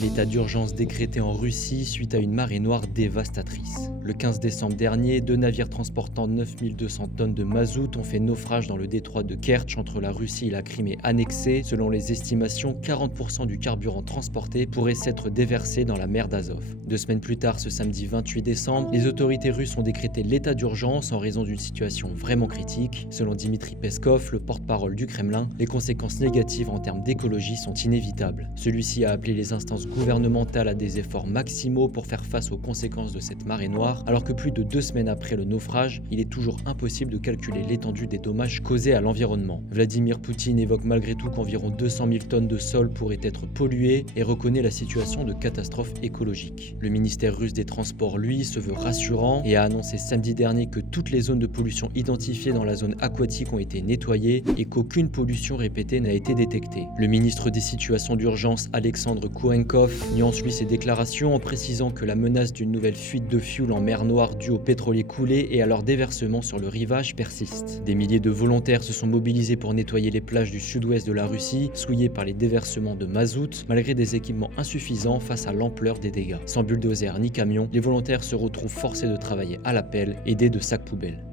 L'état d'urgence décrété en Russie suite à une marée noire dévastatrice. Le 15 décembre dernier, 2 navires transportant 9200 tonnes de mazout ont fait naufrage dans le détroit de Kertch entre la Russie et la Crimée annexée. Selon les estimations, 40% du carburant transporté pourrait s'être déversé dans la mer d'Azov. 2 semaines plus tard, ce samedi 28 décembre, les autorités russes ont décrété l'état d'urgence en raison d'une situation vraiment critique. Selon Dmitri Peskov, le porte-parole du Kremlin, les conséquences négatives en termes d'écologie sont inévitables. Celui-ci a appelé les instances gouvernementales à des efforts maximaux pour faire face aux conséquences de cette marée noire, alors que plus de 2 semaines après le naufrage, il est toujours impossible de calculer l'étendue des dommages causés à l'environnement. Vladimir Poutine évoque malgré tout qu'environ 200 000 tonnes de sol pourraient être polluées et reconnaît la situation de catastrophe écologique. Le ministère russe des Transports, lui, se veut rassurant et a annoncé samedi dernier que toutes les zones de pollution identifiées dans la zone aquatique ont été nettoyées et qu'aucune pollution répétée n'a été détectée. Le ministre des situations d'urgence, Alexandre Kourenkov, nuance lui ses déclarations en précisant que la menace d'une nouvelle fuite de fioul en mer Noire due aux pétroliers coulés et à leur déversement sur le rivage persiste. Des milliers de volontaires se sont mobilisés pour nettoyer les plages du sud-ouest de la Russie, souillées par les déversements de mazout, malgré des équipements insuffisants face à l'ampleur des dégâts. Sans bulldozer ni camion, les volontaires se retrouvent forcés de travailler à la pelle, aidés de sacs poubelles.